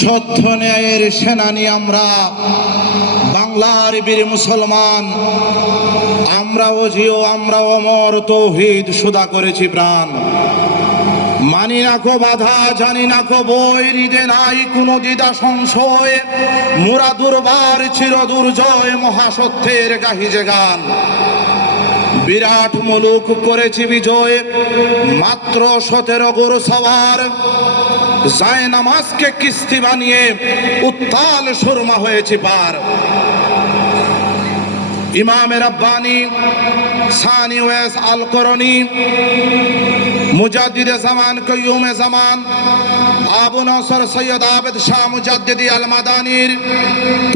সত্য ন্যায়ের সেনানি আমরা, বাংলার বীর মুসলমান। আমরা অজিও আমরা অমর, তৌহিদ সুদা করেছি প্রাণ। মানি কো বাধা, জানি কো বই, হৃদে নাই কোনো দিদা সংশয়। মুরা দুর্বার চির দুর্জয় মহাসত্যের গাহিজে গান। বিরাট মুলুক করেছি বিজয়, মাত্র সতেরো গরু সওয়ার যায় নামাজকে কিস্তি বানিয়ে উত্তাল সুরমা হয়েছি পার। ইমামে রাব্বানি সানি ওয়েস আল করনি মুজাদ্দিদে জামান কয়ুমে জামান, আবু নসর সৈয়দ আবেদ শাহ মুজাদ্দিদি আল মাদানির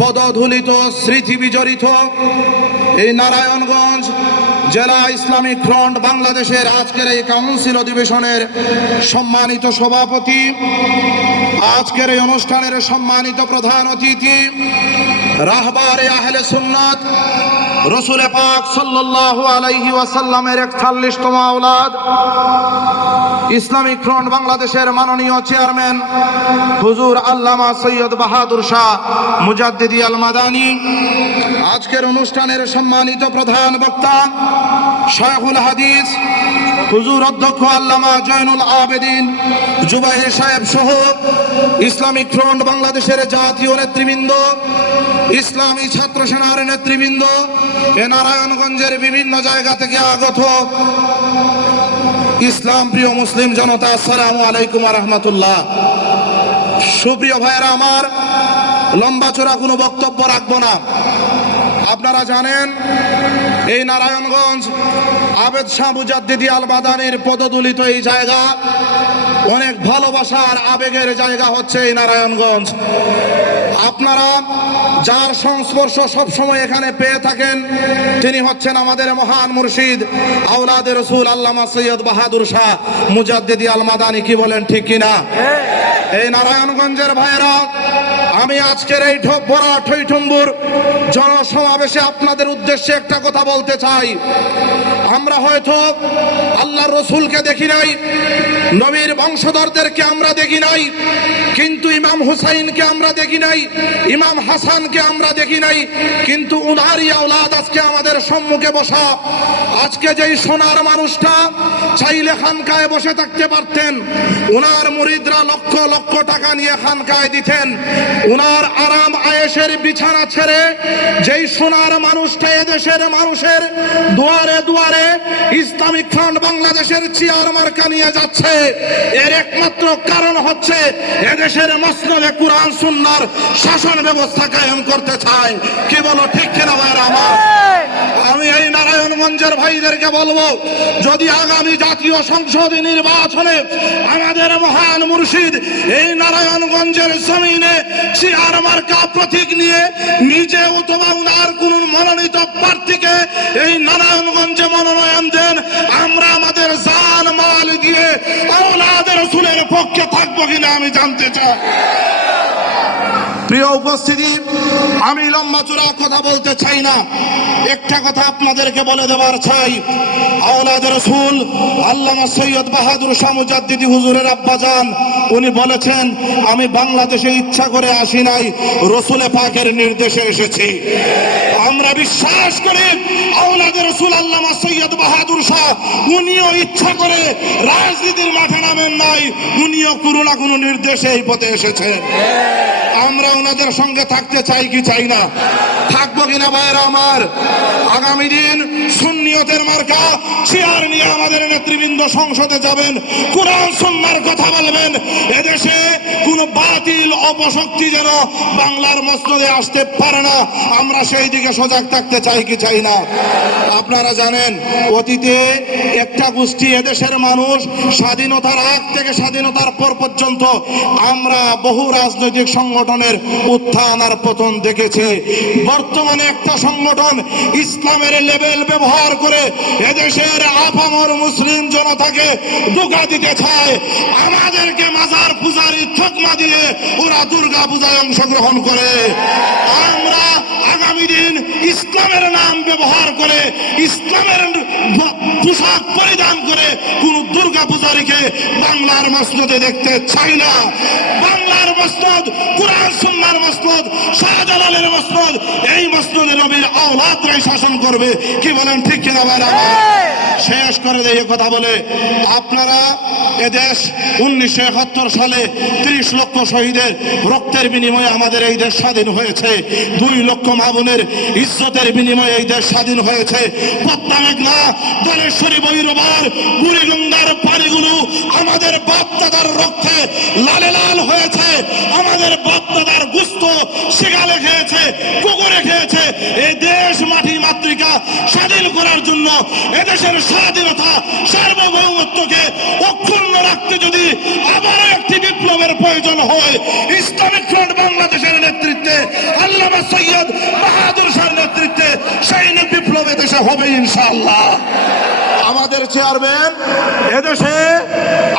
পদধূলিত স্মৃতি বিজড়িত এই নারায়ণগঞ্জ জেলা ইসলামিক ফ্রন্ট বাংলাদেশের আজকের এই কাউন্সিল অধিবেশনের সম্মানিত সভাপতি, আজকের এই অনুষ্ঠানের সম্মানিত প্রধান অতিথি রাহবারে আহলে সুন্নাত, রসুল পাক সাল্লাল্লাহু আলাইহি ওয়াসাল্লামের একচল্লিশতম আওলাদ, ইসলামিক ফ্রন্ট বাংলাদেশের মাননীয় চেয়ারম্যান হুজুর আল্লামা সৈয়দ বাহাদুর শাহ মুজাদ্দিদি আল মাদানী আজকের অনুষ্ঠানের সম্মানিত প্রধান বক্তা শাহুল হাদিস, হুজুর অধ্যক্ষ আল্লামা জয়নুল আবেদিন জুবাহির সাহেব সহ ইসলামিক ফ্রন্ট বাংলাদেশের জাতীয় নেতৃবৃন্দ ইসলামী ছাত্র সেনার নেতৃবৃন্দ, এ নারায়ণগঞ্জের বিভিন্ন জায়গা থেকে আগত ইসলাম প্রিয় মুসলিম জনতা, আসসালামু আলাইকুম রহমতুল্লাহ। সুপ্রিয় ভাইয়েরা, আমার লম্বা চোরা কোনো বক্তব্য রাখব না। আপনারা জানেন, এই নারায়ণগঞ্জ আবেদ শাহ মুজাদ্দিদি আল বাদানির পদদুলিত এই জায়গা অনেক ভালোবাসার আবেগের জায়গা হচ্ছে এই নারায়ণগঞ্জ। আপনারা যার সংস্পর্শ সব সময় এখানে পেয়ে থাকেন, তিনি হচ্ছেন আমাদের মহান মুর্শিদ আউলাদ রসুল আল্লামা সৈয়দ বাহাদুর শাহ মুজাদ্দিদি আল মাদানি কি বলেন ঠিক কিনা? এই নারায়ণগঞ্জের ভাইয়েরা, আমি আজকের এই ঠোপ বড় ঠৈঠম্বুর জনসমাবেশে আপনাদের উদ্দেশ্যে একটা কথা বলতে চাই। আমরা হয়তো আল্লাহ রসুলকে দেখি নাই, নবীর বংশধরদেরকে আমরা দেখি নাই, কিন্তু ইমাম হুসাইনকে আমরা দেখি নাই, ইমাম হাসানকে আমরা দেখি নাই, কিন্তু উনারই আওলাদ আজকে আমাদের সম্মুখে বসা। আজকে যেই সোনার মানুষটা চাইলে খানকায় বসে থাকতে পারতেন, উনার মুরিদরা লক্ষ লক্ষ টাকা নিয়ে খানকায় দিতেন, উনার আরাম আয়েসের বিছানা ছেড়ে যেই সোনার মানুষটা এদেশের মানুষের দুয়ারে দুয়ারে ইসলামিক ফ্রন্ট বাংলাদেশের চেয়ার মার্কা নিয়ে যাচ্ছে। এর একমাত্র কারণ হচ্ছে এদেশের মসনদে কোরআন, সুন্নার শাসন ব্যবস্থা কায়েম করতে চায়। কি বলো, ঠিক কিনা ভাইরা আমার? নারায়ণগঞ্জের ভাইদেরকে বলব, যদি আগামী জাতীয় সংসদ নির্বাচনে আমাদের মহান মুর্শিদ এই নারায়ণগঞ্জের জমিনে চেয়ার মার্কা প্রতীক নিয়ে নিজে উনার কোন মনোনীত প্রার্থীকে এই নারায়ণগঞ্জে মনোনয়ন দেন, আমরা আমাদের জান মাল দিয়ে আওলাদের রসুলের পক্ষে থাকব কিনা আমি জানতে চাই। প্রিয় উপস্থিতি, আমি লম্বা চূড়া কথা বলতে চাই না। একটা কথা আপনাদেরকে বলে দেওয়ার চাই। আওলাদ রসুল আল্লামা সৈয়দ বাহাদুর শাহ মুজাদ্দিদি হুজুরের আব্বাজান উনি বলেছেন, আমি বাংলাদেশে ইচ্ছা করে আসি নাই, রসুলে পাকের নির্দেশে এসেছি। আমরা বিশ্বাস করি, আওলাদ রসুল আল্লামা সৈয়দ বাহাদুর শাহ, উনিও ইচ্ছা করে রাজনীতির মাঠে নামেন নাই, উনিও কোনো না কোনো নির্দেশে এই পথে এসেছেন। আমরা ওনাদের সঙ্গে থাকতে চাই কি চাই না? থাকব কিনা ভাইয়েরা আমার? আগামী দিন সুন্নিয়তের মার্কা চেয়ার নিয়ে আমাদের নেতৃবৃন্দ সংসদে যাবেন, কোরআন সন্ন্যার কথা বলবেন। এদেশে কোন বাতিল অপশক্তি যেন বাংলার মসনদে আসতে পারে না। আমরা সেই দিকে সজাগ থাকতে চাই কি চাই না? আপনারা জানেন, অতীতে একটা গোষ্ঠী এদেশের মানুষ স্বাধীনতার আগ থেকে স্বাধীনতার পর পর্যন্ত আমরা বহু রাজনৈতিক সংগঠনের উত্থান আর পতন দেখেছে। বর্তমানে একটা সংগঠন ইসলামের লেভেল ব্যবহার করে এদেশের আপামর মুসলিম জনতাকে ধোকা দিতে চায়। আমাদেরকে মাজার পূজারি থকমা দিয়ে ওরা দুর্গা পূজায় অংশগ্রহণ করে। আমরা আগামী দিন ইসলামের নাম ব্যবহার করে, ইসলামের পোশাক পরিধান করে কোন দুর্গা পূজারীকে বাংলার মসনদে দেখতে চাই না। বাংলার আলালের মসনদ এই মসনদে নবীর আওলাদরাই শাসন করবে। কি বলেন ঠিক কিনা ভাইরা আমার? শেষ করে দিয়ে কথা বলে। আপনারা এদেশ উনিশশো একাত্তর সালে ত্রিশ লক্ষ শহীদের রক্তের বিনিময়ে আমাদের এই দেশ স্বাধীন হয়েছে। দুই লক্ষ মামুনের ইজ্জতের বিনিময়ে এই দেশ স্বাধীন হয়েছে। পদ্মা মেঘনা দলেশ্বরী বৈরবার বুড়িগঙ্গার পানিগুলো আমাদের বাপ দাদার রক্তে লালে লাল হয়েছে। আমাদের বাপ এদেশের স্বাধীনতা, সার্বভৌমত্বকে অক্ষুণ্ণ রাখতে যদি আবারও একটি বিপ্লবের প্রয়োজন হয়, ইসলামিক ফ্রন্ট বাংলাদেশের নেতৃত্বে, আল্লামা সৈয়দ বাহাদুর শাহ নেতৃত্বে, সেই বিপ্লব দেশে হবে ইনশাআল্লাহ। আমাদের চেয়ারম্যান, এদেশে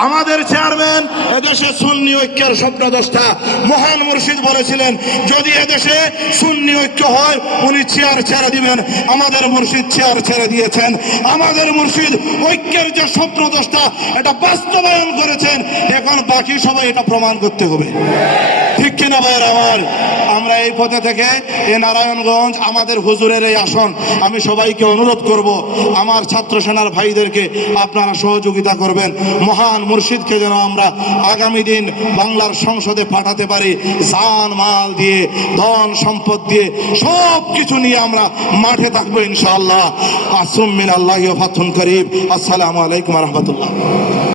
আমাদের চেয়ারম্যান, এদেশে সুন্নি ঐক্যের স্বপ্নদ্রষ্টা মহান মুর্শিদ বলেছিলেন, যদি এদেশে সুন্নি ঐক্য হয়, উনি চেয়ার ছেড়ে দিবেন। আমাদের মুর্শিদ চেয়ার ছেড়ে দিয়েছেন। আমাদের মুর্শিদ ঐক্যের যে স্বপ্নদ্রষ্টা, এটা বাস্তবায়ন করেছেন। এখন বাকি সবাই এটা প্রমাণ করতে হবে। ঠিক কিনা, ভাইয়ের আমার? আমরা এই পথে থেকে এ নারায়ণগঞ্জ, আমাদের হুজুরের এই আসন, আমি সবাইকে অনুরোধ করব, আমার ছাত্র সেনার ভাইদেরকে আপনারা সহযোগিতা করবেন। মহান মুর্শিদকে যেন আমরা আগামী দিন বাংলার সংসদে পাঠাতে পারি, জান, মাল দিয়ে, ধন, সম্পদ দিয়ে সব কিছু নিয়ে আমরা মাঠে থাকব ইনশাআল্লাহ। আসুম মিন আল্লাহ ফাতুন করিম। আসসালামু আলাইকুম রহমতুল্লাহ।